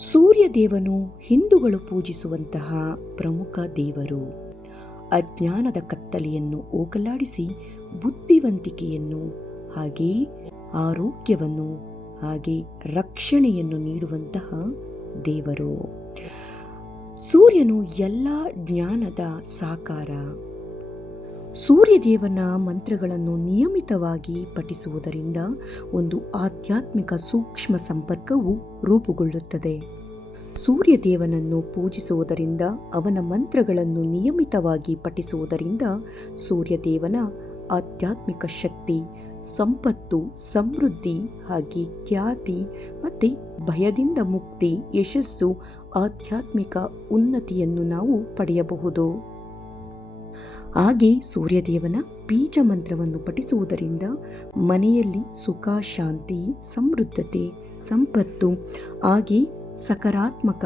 ಸೂರ್ಯದೇವನು ಹಿಂದೂಗಳು ಪೂಜಿಸುವಂತಹ ಪ್ರಮುಖ ದೇವರು. ಅಜ್ಞಾನದ ಕತ್ತಲೆಯನ್ನು ಹೋಗಲಾಡಿಸಿ ಬುದ್ಧಿವಂತಿಕೆಯನ್ನು, ಹಾಗೆ ಆರೋಗ್ಯವನ್ನು, ಹಾಗೆ ರಕ್ಷಣೆಯನ್ನು ನೀಡುವಂತಹ ದೇವರು. ಸೂರ್ಯನು ಎಲ್ಲ ಜ್ಞಾನದ ಸಾಕಾರ. ಸೂರ್ಯದೇವನ ಮಂತ್ರಗಳನ್ನು ನಿಯಮಿತವಾಗಿ ಪಠಿಸುವುದರಿಂದ ಒಂದು ಆಧ್ಯಾತ್ಮಿಕ ಸೂಕ್ಷ್ಮ ಸಂಪರ್ಕವು ರೂಪುಗೊಳ್ಳುತ್ತದೆ. ಸೂರ್ಯದೇವನನ್ನು ಪೂಜಿಸುವುದರಿಂದ, ಅವನ ಮಂತ್ರಗಳನ್ನು ನಿಯಮಿತವಾಗಿ ಪಠಿಸುವುದರಿಂದ ಸೂರ್ಯದೇವನ ಆಧ್ಯಾತ್ಮಿಕ ಶಕ್ತಿ, ಸಂಪತ್ತು, ಸಮೃದ್ಧಿ, ಹಾಗೆ ಖ್ಯಾತಿ ಮತ್ತು ಭಯದಿಂದ ಮುಕ್ತಿ, ಯಶಸ್ಸು, ಆಧ್ಯಾತ್ಮಿಕ ಉನ್ನತಿಯನ್ನು ನಾವು ಪಡೆಯಬಹುದು. ಹಾಗೆ ಸೂರ್ಯದೇವನ ಬೀಜ ಮಂತ್ರವನ್ನು ಪಠಿಸುವುದರಿಂದ ಮನೆಯಲ್ಲಿ ಸುಖ, ಶಾಂತಿ, ಸಮೃದ್ಧತೆ, ಸಂಪತ್ತು, ಹಾಗೆ ಸಕಾರಾತ್ಮಕ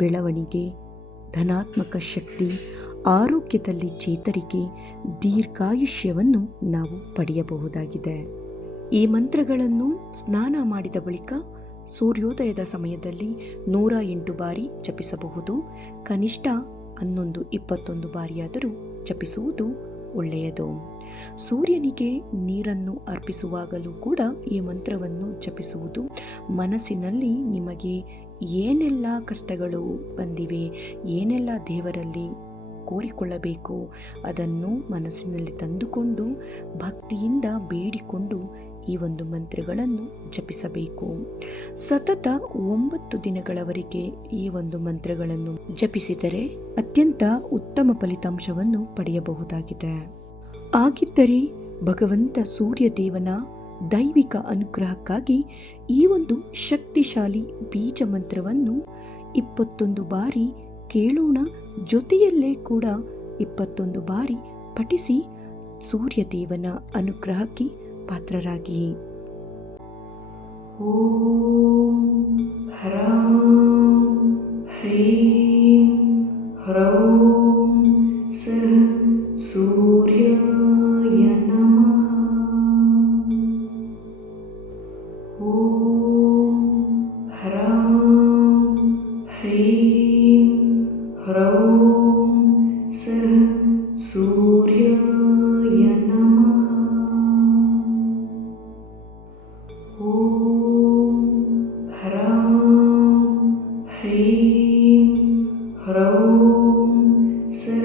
ಬೆಳವಣಿಗೆ, ಧನಾತ್ಮಕ ಶಕ್ತಿ, ಆರೋಗ್ಯದಲ್ಲಿ ಚೇತರಿಕೆ, ದೀರ್ಘಾಯುಷ್ಯವನ್ನು ನಾವು ಪಡೆಯಬಹುದಾಗಿದೆ. ಈ ಮಂತ್ರಗಳನ್ನು ಸ್ನಾನ ಮಾಡಿದ ಬಳಿಕ ಸೂರ್ಯೋದಯದ ಸಮಯದಲ್ಲಿ 108 ಬಾರಿ ಜಪಿಸಬಹುದು. ಕನಿಷ್ಠ 11-21 ಬಾರಿಯಾದರೂ ಜಪಿಸುವುದು ಒಳ್ಳೆಯದು. ಸೂರ್ಯನಿಗೆ ನೀರನ್ನು ಅರ್ಪಿಸುವಾಗಲೂ ಕೂಡ ಈ ಮಂತ್ರವನ್ನು ಜಪಿಸುವುದು, ಮನಸ್ಸಿನಲ್ಲಿ ನಿಮಗೆ ಏನೆಲ್ಲ ಕಷ್ಟಗಳು ಬಂದಿವೆ, ಏನೆಲ್ಲ ದೇವರಲ್ಲಿ ಕೋರಿಕೊಳ್ಳಬೇಕು ಅದನ್ನು ಮನಸ್ಸಿನಲ್ಲಿ ತಂದುಕೊಂಡು ಭಕ್ತಿಯಿಂದ ಬೇಡಿಕೊಂಡು ಈ ಒಂದು ಮಂತ್ರಗಳನ್ನು ಜಪಿಸಬೇಕು. ಸತತ 9 ದಿನಗಳವರೆಗೆ ಈ ಒಂದು ಮಂತ್ರಗಳನ್ನು ಜಪಿಸಿದರೆ ಅತ್ಯಂತ ಉತ್ತಮ ಫಲಿತಾಂಶವನ್ನು ಪಡೆಯಬಹುದಾಗಿದೆ. ಹಾಗಿದ್ದರೆ ಭಗವಂತ ಸೂರ್ಯದೇವನ ದೈವಿಕ ಅನುಗ್ರಹಕ್ಕಾಗಿ ಈ ಒಂದು ಶಕ್ತಿಶಾಲಿ ಬೀಜ ಮಂತ್ರವನ್ನು 21 ಬಾರಿ ಕೇಳೋಣ. ಜೊತೆಯಲ್ಲೇ ಕೂಡ 21 ಬಾರಿ ಪಠಿಸಿ ಸೂರ್ಯದೇವನ ಅನುಗ್ರಹಕ್ಕೆ ಪಾತ್ರರಾಗಿ. ಓಂ ಹ್ರಾಂ ಹ್ರೀಂ ಹ್ರೌಂ ಸಃ ಸೂರ್ಯಾಯ ನಮಃ. ಓಂ ಹ್ರಾಂ ಹ್ರೀಂ ಹ್ರೌಂ ಸಃ ಸೂರ್ಯಾಯ ನಮಃ. ಓಂ ಹ್ರಾಂ ಹ್ರೀಂ ಹ್ರೌಂ ಸಃ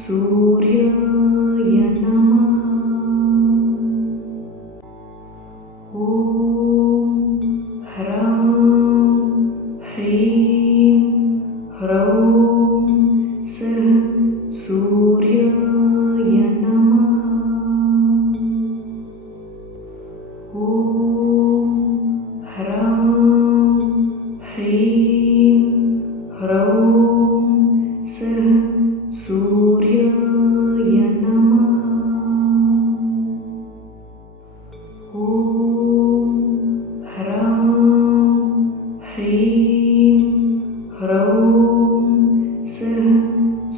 ಸೂರ್ಯಾಯ ನಮಃ. ಓಂ ಹ್ರಾಂ ಹ್ರೀಂ ಹ್ರೌಂ ಸಃ ಸೂರ್ಯಾಯ ನಮಃ. ಓಂ ಹ್ರಾಂ ಹ್ರೀಂ ಹ್ರೌಂ ಸಃ ಸೂರ್ಯಾಯ ನಮಃ. ಓಂ ಹ್ರಾಂ ಹ್ರೀಂ ಹ್ರೌಂ ಸಃ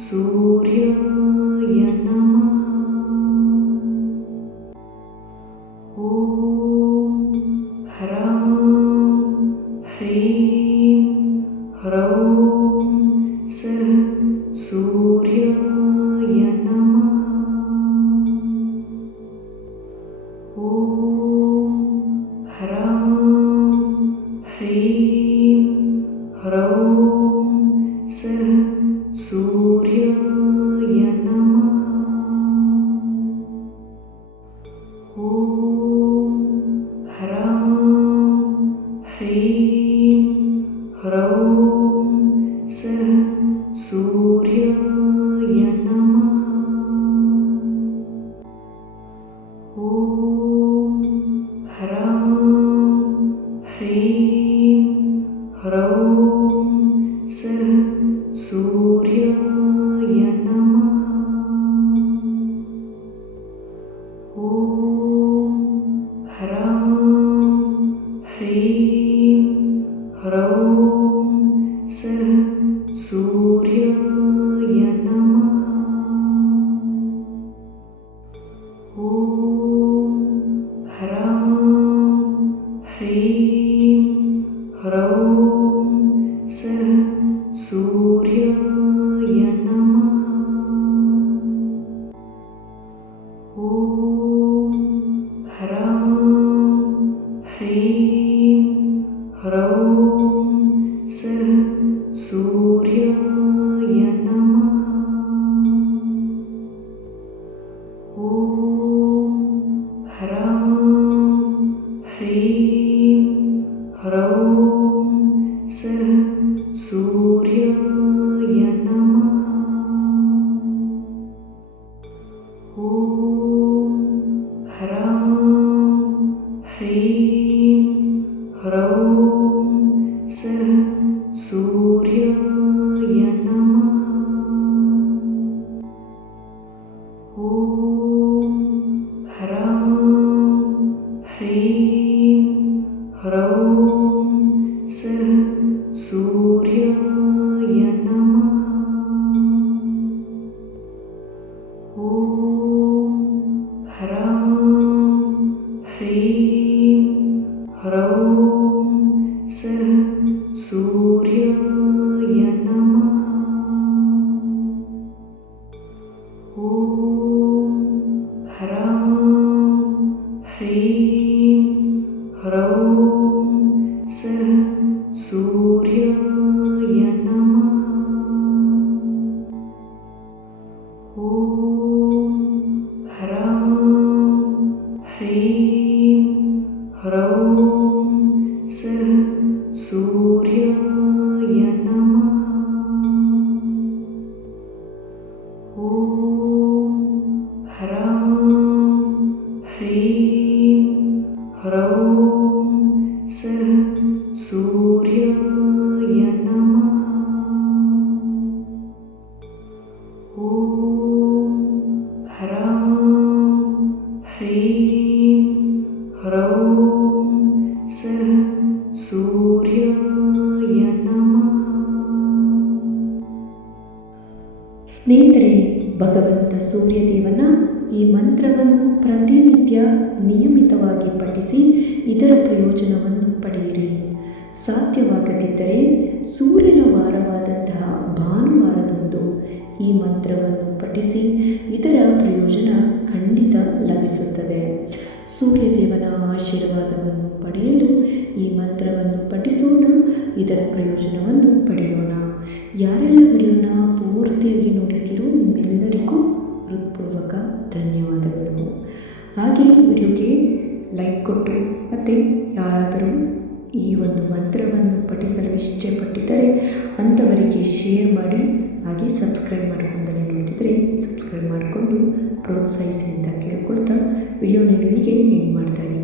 ಸೂರ್ಯಾಯ ನಮಃ. ಓಂ ಹ್ರಾಂ ಹ್ರೀಂ ಹ್ರೌಂ ಸಃ ಸೂರ್ಯಾಯ ನಮಃ. ಓಂ ಹ್ರಾಂ ಹ್ರೀಂ ಹ್ರೌಂ ಸಃ ಸೂರ್ಯಾಯ ನಮಃ. ಓಂ ಹ್ರಾಂ ಹ್ರೀಂ ಹ್ರೌಂ ಸಃ ಸೂರ್ಯಾಯ ನಮಃ. ಓಂ ಹ್ರಾಂ ಹ್ರೀಂ ಹ್ರೌಂ ಸಃ ಸೂರ್ಯಾಯ ನಮಃ. ಓಂ ಹ್ರಾಂ ಹ್ರೀಂ ಹ್ರೌಂ ಸಃ ಸೂರ್ಯಾಯ ನಮಃ. ಓಂ ಹ್ರಾಂ ಹ್ರೀಂ ಹ್ರೌಂ ह्रौं सः सूर्याय नमः। ॐ ह्रां ह्रीं ह्रौं सः सूर्याय नमः। ॐ ह्रां ह्रीं ह्रौं सः सूर्याय नमः। ॐ ह्रां ह्रीं ह्रौं सः सूर्याय नमः। ॐ ह्रां ह्रीं ह्रौं सः सूर्याय नमः। ॐ ह्रां ह्रीं ह्रौं सः सूर्याय नमः। ॐ ह्रां ह्रीं ह्रौं सः सूर्याय नमः। ॐ ह्रां ह्रीं ह्रौं सः सूर्याय नमः। ॐ ह्रां ह्रीं ह्रौं सः सूर्याय नमः। ಸ್ನೇಹಿತರೆ, ಭಗವಂತ ಸೂರ್ಯದೇವನ ಈ ಮಂತ್ರವನ್ನು ಪ್ರತಿನಿತ್ಯ ನಿಯಮಿತವಾಗಿ ಪಠಿಸಿ ಇದರ ಪ್ರಯೋಜನವನ್ನು ಪಡೆಯಿರಿ. ಸಾಧ್ಯವಾಗದಿದ್ದರೆ ಸೂರ್ಯನ ವಾರವಾದಂತಹ ಭಾನುವಾರದಂದು ಈ ಮಂತ್ರವನ್ನು ಪಠಿಸಿ ಇದರ ಪ್ರಯೋಜನ ಖಂಡಿತ ಲಭಿಸುತ್ತದೆ. ಸೂರ್ಯದೇವನ ಆಶೀರ್ವಾದವನ್ನು ಪಡೆಯಲು ಈ ಮಂತ್ರವನ್ನು ಪಠಿಸೋಣ, ಇದರ ಪ್ರಯೋಜನವನ್ನು ಪಡೆಯೋಣ. ಯಾರೆಲ್ಲ ವಿಡಿಯೋನ ಪೂರ್ತಿಯಾಗಿ ನೋಡಿದ್ದೀರೋ ನಿಮ್ಮೆಲ್ಲರಿಗೂ ಹೃತ್ಪೂರ್ವಕ ಧನ್ಯವಾದಗಳು. ಹಾಗೆ ವಿಡಿಯೋಗೆ ಲೈಕ್ ಕೊಟ್ಟು ಮತ್ತು ಯಾರಾದರೂ ಈ ಒಂದು ಮಂತ್ರವನ್ನು ಪಠಿಸಲು ಇಷ್ಟಪಟ್ಟಿದ್ದರೆ ಅಂಥವರಿಗೆ ಶೇರ್ ಮಾಡಿ. ಹಾಗೆ ಸಬ್ಸ್ಕ್ರೈಬ್ ಮಾಡ್ಕೊಂಡಲ್ಲಿ ನೋಡ್ತಿದ್ರೆ ಸಬ್ಸ್ಕ್ರೈಬ್ ಮಾಡಿಕೊಂಡು ಪ್ರೋತ್ಸಾಹಿಸಿ ಅಂತ ಕೇಳ್ಕೊಳ್ತಾ ವಿಡಿಯೋನ ಇಲ್ಲಿಗೆ ಎಂಡ್ ಮಾಡ್ತಾ ಇದ್ದೀನಿ.